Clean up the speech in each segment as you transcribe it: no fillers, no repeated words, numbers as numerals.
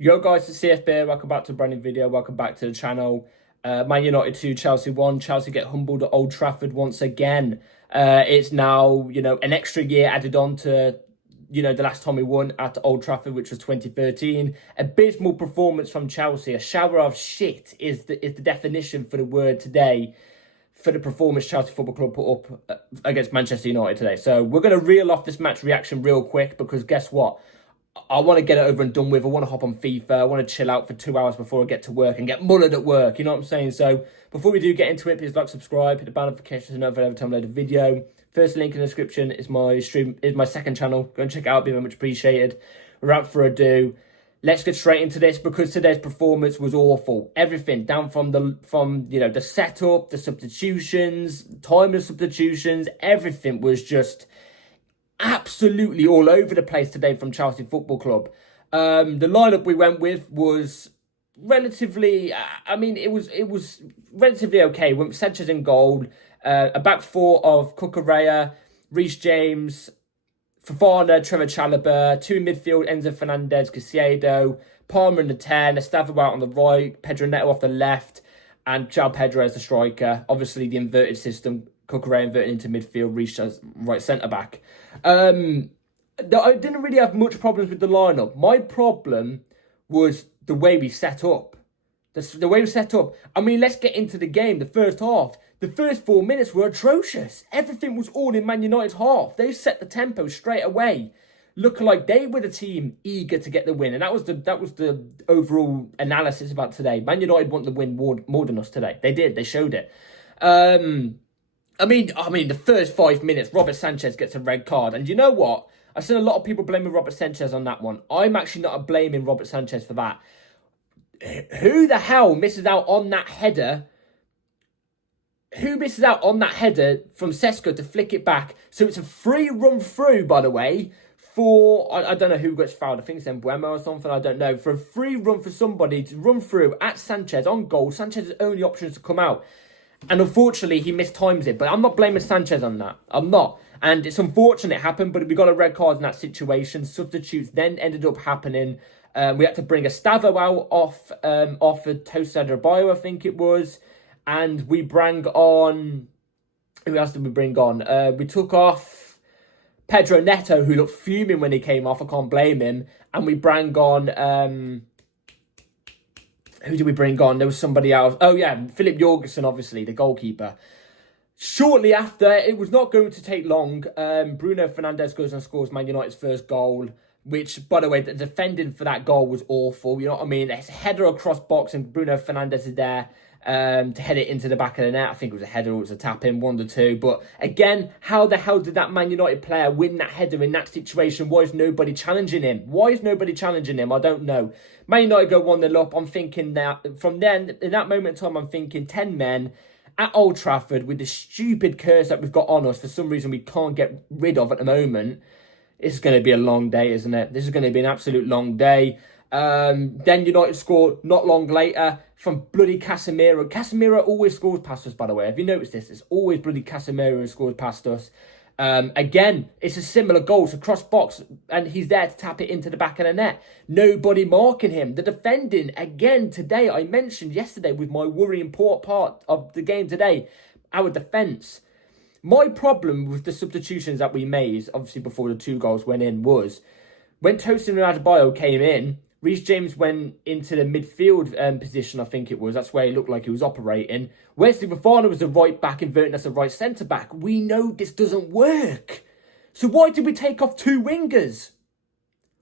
Yo guys, it's CFB. Welcome back to a brand new video. Welcome back to the channel. Man United 2, Chelsea 1. Chelsea get humbled at Old Trafford once again. It's now, an extra year added on to, the last time we won at Old Trafford, which was 2013. Abysmal performance from Chelsea. A shower of shit is the definition for the word today for the performance Chelsea Football Club put up against Manchester United today. So we're going to reel off this match reaction real quick because guess what? I want to get it over and done with. I want to hop on FIFA. I want to chill out for 2 hours before I get to work and get mullered at work. You know what I'm saying? So before we do get into it, please like, subscribe, hit the bell notifications to know every time I load a video. First link in the description is my second channel. Go and check it out. Be very much appreciated. Without further ado, let's get straight into this because today's performance was awful. Everything down from the setup, the substitutions, time of substitutions, everything was just absolutely all over the place today from Chelsea Football Club. The lineup we went with was relatively, it was relatively okay. We went with Sanchez in goal, a back four of Cucurella, Reece James, Fofana, Trevor Chalobah, two in midfield, Enzo Fernandez, Caicedo, Palmer in the 10, Estavo out on the right, Pedro Neto off the left, and João Pedro as the striker. Obviously, the inverted system, Cucurella inverted into midfield, Reece as right centre-back. I didn't really have much problems with the lineup. My problem was the way we set up. The way we set up. Let's get into the game, the first half. The first 4 minutes were atrocious. Everything was all in Man United's half. They set the tempo straight away, looking like they were the team eager to get the win. And that was the overall analysis about today. Man United want the win more than us today. They did. They showed it. The first 5 minutes, Robert Sanchez gets a red card. And you know what? I've seen a lot of people blaming Robert Sanchez on that one. I'm actually not blaming Robert Sanchez for that. Who the hell misses out on that header? Who misses out on that header from Sesko to flick it back? So it's a free run through, by the way, for, I don't know who gets fouled. I think it's Mbuemo or something, I don't know. For a free run for somebody to run through at Sanchez on goal. Sanchez's only option is to come out. And unfortunately, he mistimes it. But I'm not blaming Sanchez on that. I'm not. And it's unfortunate it happened, but we got a red card in that situation. Substitutes then ended up happening. We had to bring Estavo out off a Tosin Adebayo, I think it was. And we bring on... Who else did we bring on? We took off Pedro Neto, who looked fuming when he came off. I can't blame him. And we bring on... Who did we bring on? There was somebody else. Oh, yeah, Philip Jorgensen, obviously, the goalkeeper. Shortly after, it was not going to take long. Bruno Fernandes goes and scores Man United's first goal, which, by the way, the defending for that goal was awful. You know what I mean? It's a header across box, and Bruno Fernandes is there to head it into the back of the net. I think it was a header or it was a tap-in, one of the two. But again, how the hell did that Man United player win that header in that situation? Why is nobody challenging him? I don't know. Man United go 1-0 up. I'm thinking that from then, in that moment in time, I'm thinking 10 men at Old Trafford with the stupid curse that we've got on us for some reason we can't get rid of at the moment. It's going to be a long day, isn't it? This is going to be an absolute long day. Then United score not long later from bloody Casemiro. Casemiro always scores past us, by the way. Have you noticed this? It's always bloody Casemiro who scores past us. Again, it's a similar goal. It's a cross box, and he's there to tap it into the back of the net. Nobody marking him. The defending, again, today, I mentioned yesterday with my worrying part of the game today, our defence. My problem with the substitutions that we made, obviously before the 2 goals went in, was when Tosin Adebayo came in, Reece James went into the midfield position, I think it was. That's where he looked like he was operating. Wesley Fofana was the right back, inverting as a right centre-back. We know this doesn't work. So why did we take off 2 wingers?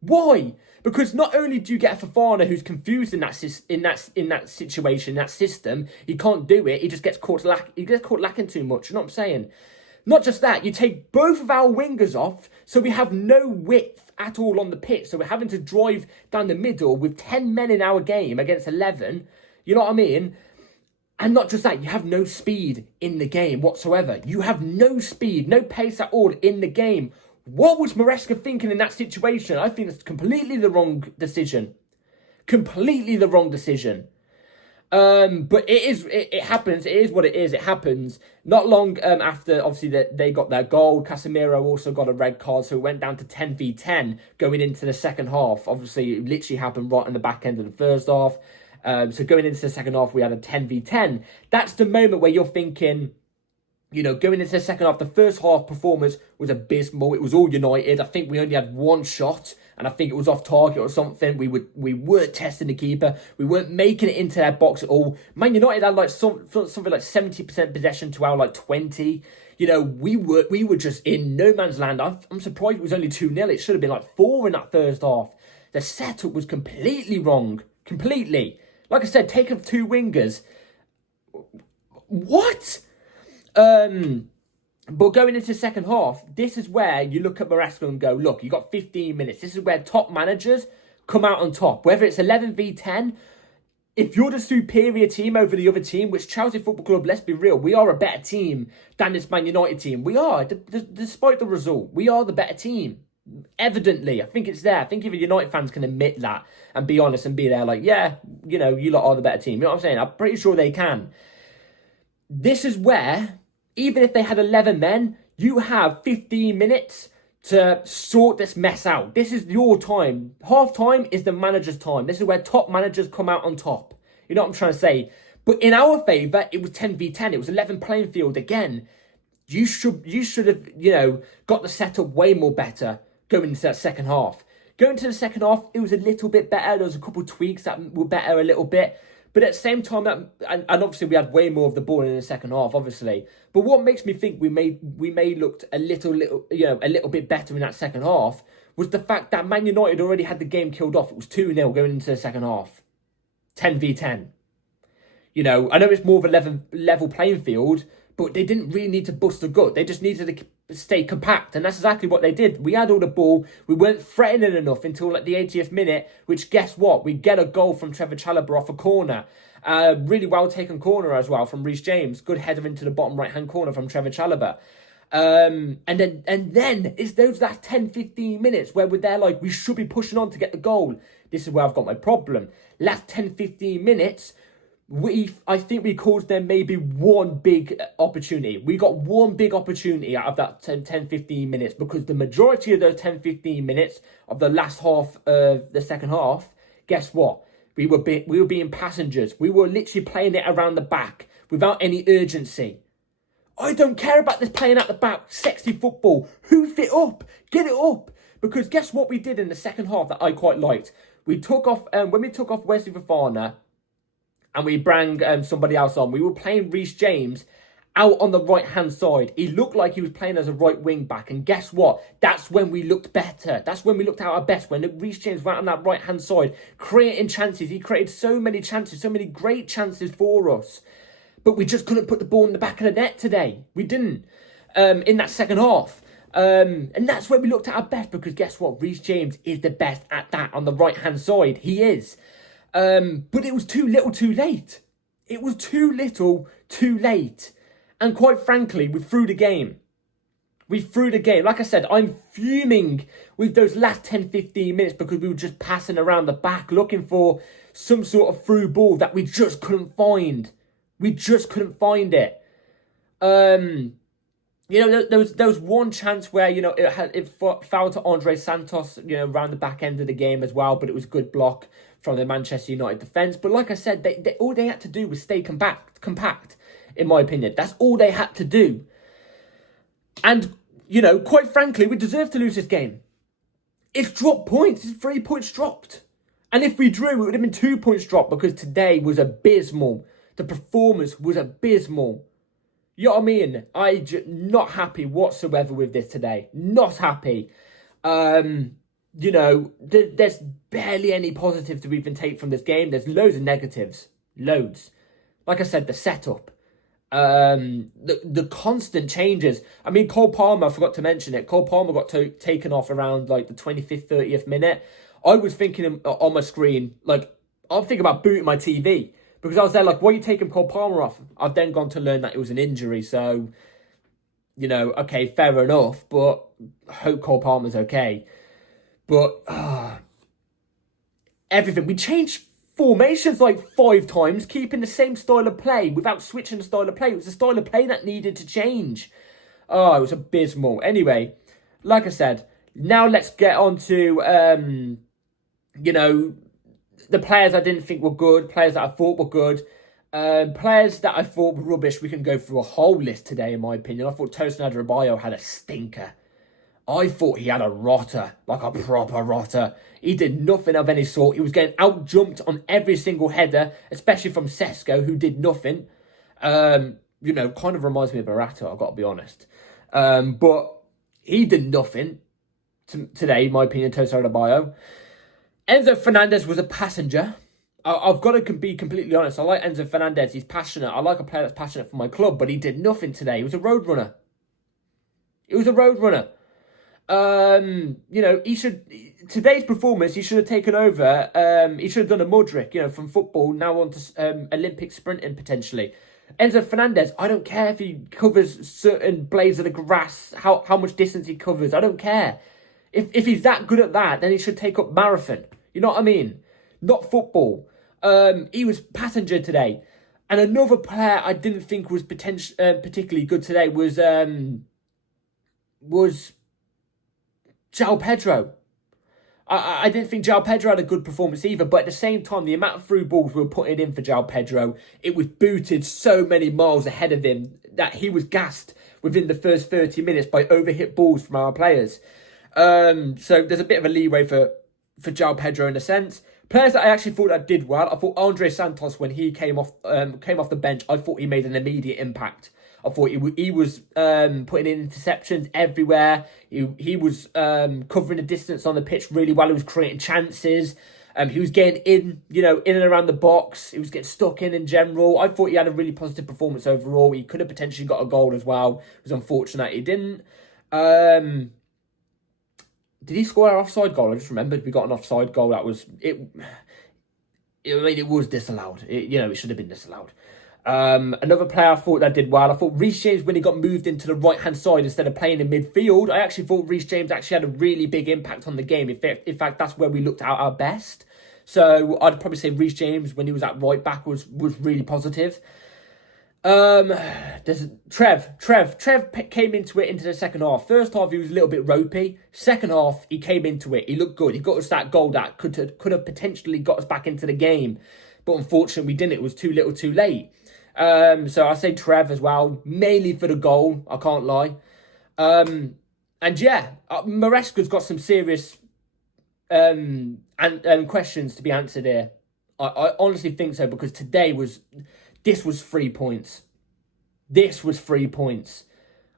Why? Because not only do you get a Fofana who's confused in that situation, that system, he can't do it. He just gets caught lacking too much. You know what I'm saying? Not just that, you take both of our wingers off, so we have no width at all on the pitch. So we're having to drive down the middle with 10 men in our game against 11. You know what I mean? And not just that, you have no speed in the game whatsoever. You have no speed, no pace at all in the game. What was Maresca thinking in that situation? I think it's completely the wrong decision. Completely the wrong decision. But it happens. It is what it is. It happens. Not long after, obviously, that they got their goal, Casemiro also got a red card, so it went down to 10v10 going into the second half. Obviously, it literally happened right in the back end of the first half. So going into the second half, we had a 10v10. That's the moment where you're thinking, going into the second half, the first half performance was abysmal. It was all United. I think we only had one shot, and I think it was off target or something. We weren't testing the keeper. We weren't making it into their box at all. Man United had like something like 70% possession to our like 20. We were just in no man's land. I'm surprised it was only 2-0. It should have been like 4 in that first half. The setup was completely wrong. Completely. Like I said, take off 2 wingers. What? But going into the second half, this is where you look at Maresca and go, look, you got 15 minutes. This is where top managers come out on top. Whether it's 11v10, if you're the superior team over the other team, which Chelsea Football Club, let's be real, we are a better team than this Man United team. We are, despite the result, we are the better team. Evidently, I think it's there. I think even United fans can admit that and be honest and be there like, yeah, you lot are the better team. You know what I'm saying? I'm pretty sure they can. This is where, even if they had 11 men, you have 15 minutes to sort this mess out. This is your time. Half time is the manager's time. This is where top managers come out on top. You know what I'm trying to say? But in our favour, it was 10v10. It was 11 playing field again. You should have, got the setup way more better going into that second half. Going to the second half, it was a little bit better. There was a couple of tweaks that were better a little bit. But at the same time, and obviously we had way more of the ball in the second half, obviously. But what makes me think we may looked a little bit better in that second half was the fact that Man United already had the game killed off. It was 2-0 going into the second half. 10v10. I know it's more of a level playing field, but they didn't really need to bust a gut. They just needed to stay compact, and that's exactly what they did. We had all the ball. We weren't threatening enough until at the 80th minute, which guess what? We get a goal from Trevor Chalobah off a corner. Really well taken corner as well from Reece James. Good header into the bottom right-hand corner from Trevor Chalobah. And then it's those last 10-15 minutes where we're there like we should be pushing on to get the goal. This is where I've got my problem. Last 10-15 minutes, I think we caused them maybe one big opportunity. We got one big opportunity out of that 10-15 minutes, because the majority of those 10-15 minutes of the last half of the second half, guess what? We were being passengers. We were literally playing it around the back without any urgency. I don't care about this playing at the back, sexy football. Hoof it up. Get it up. Because guess what we did in the second half that I quite liked? We took off, when we took off Wesley Fofana, and we bring somebody else on. We were playing Reece James out on the right-hand side. He looked like he was playing as a right wing-back. And guess what? That's when we looked better. That's when we looked at our best. When Reece James went on that right-hand side, creating chances. He created so many chances, so many great chances for us. But we just couldn't put the ball in the back of the net today. We didn't in that second half. And that's where we looked at our best, because guess what? Reece James is the best at that on the right-hand side. He is. But it was too little too late. It was too little too late. And quite frankly, we threw the game. Like I said, I'm fuming with those last 10-15 minutes because we were just passing around the back looking for some sort of through ball that we just couldn't find. We just couldn't find it. There was one chance where, it fouled to Andre Santos, around the back end of the game as well, but it was a good block from the Manchester United defence. But like I said, all they had to do was stay compact, in my opinion. That's all they had to do. And, quite frankly, we deserve to lose this game. It's dropped points. It's 3 points dropped. And if we drew, it would have been 2 points dropped, because today was abysmal. The performance was abysmal. You know what I mean? I'm not happy whatsoever with this today. Not happy. There's barely any positives to even take from this game. There's loads of negatives. Loads. Like I said, the setup. The constant changes. I mean, Cole Palmer, I forgot to mention it. Cole Palmer got taken off around like the 25th, 30th minute. I was thinking on my screen, like, I'm thinking about booting my TV. Because I was there like, why are you taking Cole Palmer off? I've then gone to learn that it was an injury. So, okay, fair enough. But I hope Cole Palmer's okay. But everything. We changed formations like 5 times, keeping the same style of play without switching the style of play. It was the style of play that needed to change. Oh, it was abysmal. Anyway, like I said, now let's get on to, the players I didn't think were good, players that I thought were good, players that I thought were rubbish. We can go through a whole list today, in my opinion. I thought Tosin Adarabioyo had a stinker. I thought he had a rotter, like a proper rotter. He did nothing of any sort. He was getting out-jumped on every single header, especially from Sesko, who did nothing. Kind of reminds me of Barato, I've got to be honest. But he did nothing today, in my opinion, Tosin Adarabioyo. Enzo Fernandez was a passenger. I've got to be completely honest. I like Enzo Fernandez. He's passionate. I like a player that's passionate for my club, but he did nothing today. He was a roadrunner. Today's performance, he should have taken over. He should have done a Mudryk, from football, now on to Olympic sprinting, potentially. Enzo Fernandez, I don't care if he covers certain blades of the grass, how much distance he covers. I don't care. If he's that good at that, then he should take up marathon. You know what I mean? Not football. He was passenger today. And another player I didn't think was particularly good today was João Pedro. I didn't think João Pedro had a good performance either, but at the same time, the amount of through balls we were putting in for João Pedro, it was booted so many miles ahead of him that he was gassed within the first 30 minutes by overhit balls from our players. So there's a bit of a leeway for João Pedro in a sense. Players that I actually thought that did well, I thought Andre Santos, when he came off the bench, I thought he made an immediate impact. I thought he was putting in interceptions everywhere. He was covering the distance on the pitch really well. He was creating chances. He was getting in and around the box. He was getting stuck in general. I thought he had a really positive performance overall. He could have potentially got a goal as well. It was unfortunate he didn't. Did he score our offside goal? I just remembered we got an offside goal. That was it. It was disallowed. It should have been disallowed. Another player I thought that did well. I thought Reece James, when he got moved into the right-hand side instead of playing in midfield, I actually thought Reece James actually had a really big impact on the game. In fact, that's where we looked at our best. So I'd probably say Reece James, when he was at right back, was really positive. There's Trev came into the second half. First half, he was a little bit ropey. Second half, he came into it. He looked good. He got us that goal that could have potentially got us back into the game. But unfortunately, we didn't. It was too little too late. So I say Trev as well, mainly for the goal. I can't lie. Maresca's got some serious questions to be answered here. I honestly think so, because this was 3 points. This was 3 points.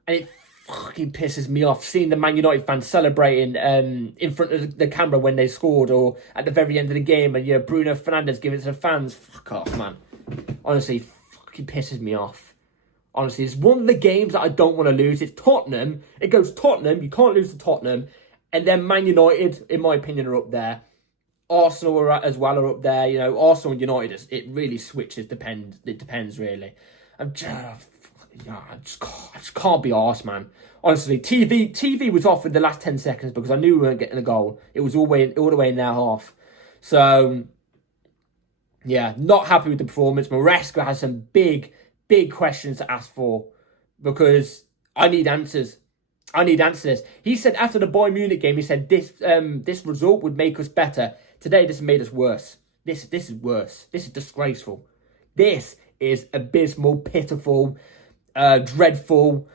And it fucking pisses me off seeing the Man United fans celebrating in front of the camera when they scored, or at the very end of the game, and Bruno Fernandes giving it to the fans. Fuck off, man. Honestly, fucking pisses me off. Honestly, it's one of the games that I don't want to lose. It's Tottenham. It goes Tottenham. You can't lose to Tottenham. And then Man United, in my opinion, are up there. Arsenal are up there. Arsenal and United, it really switches. It depends, really. I just can't be arsed, man. Honestly, TV was off in the last 10 seconds because I knew we weren't getting a goal. It was all the way in their half. So, yeah, not happy with the performance. Maresca has some big questions to ask for, because I need answers. He said after the Bayern Munich game, he said this result would make us better. Today, this made us worse. This is worse. This is disgraceful. This is abysmal, pitiful, dreadful,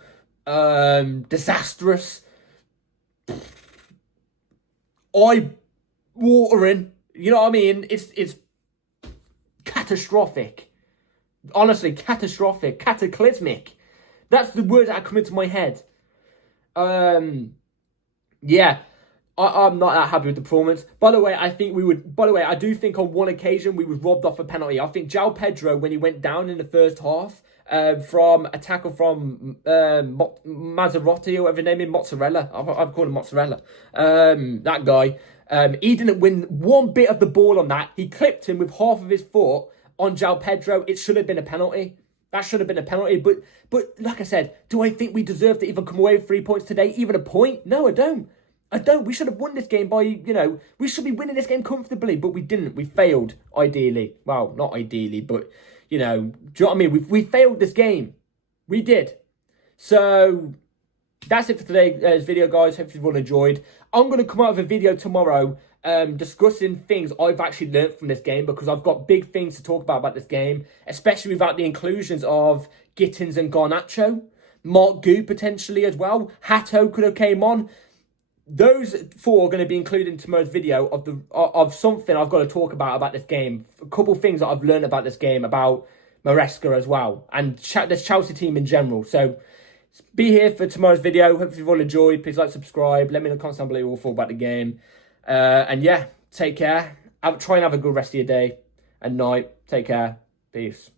disastrous, eye-watering. You know what I mean? It's catastrophic. Honestly, catastrophic, cataclysmic. That's the words that come into my head. I'm not that happy with the performance. By the way, I do think on one occasion we were robbed off a penalty. I think João Pedro, when he went down in the first half, from a tackle from Maserati, or whatever his name is, Mozzarella. I've called him Mozzarella. That guy. He didn't win one bit of the ball on that. He clipped him with half of his foot on João Pedro. It should have been a penalty. That should have been a penalty. But like I said, do I think we deserve to even come away with 3 points today? Even a point? No, I don't. I don't. We should have won this game by, we should be winning this game comfortably, but we didn't. We failed, ideally. Well, not ideally, but, do you know what I mean? We failed this game. We did. So, that's it for today's video, guys. Hopefully you've all enjoyed. I'm going to come out with a video tomorrow discussing things I've actually learned from this game, because I've got big things to talk about this game, especially without the inclusions of Gittins and Garnacho. Mark Gu potentially as well. Hatto could have came on. Those four are going to be included in tomorrow's video of something I've got to talk about this game. A couple of things that I've learned about this game, about Maresca as well, and this Chelsea team in general. So be here for tomorrow's video. Hopefully you've all enjoyed. Please like, subscribe. Let me know in the comments down below what you all thought about the game. And yeah, take care. Try and have a good rest of your day and night. Take care. Peace.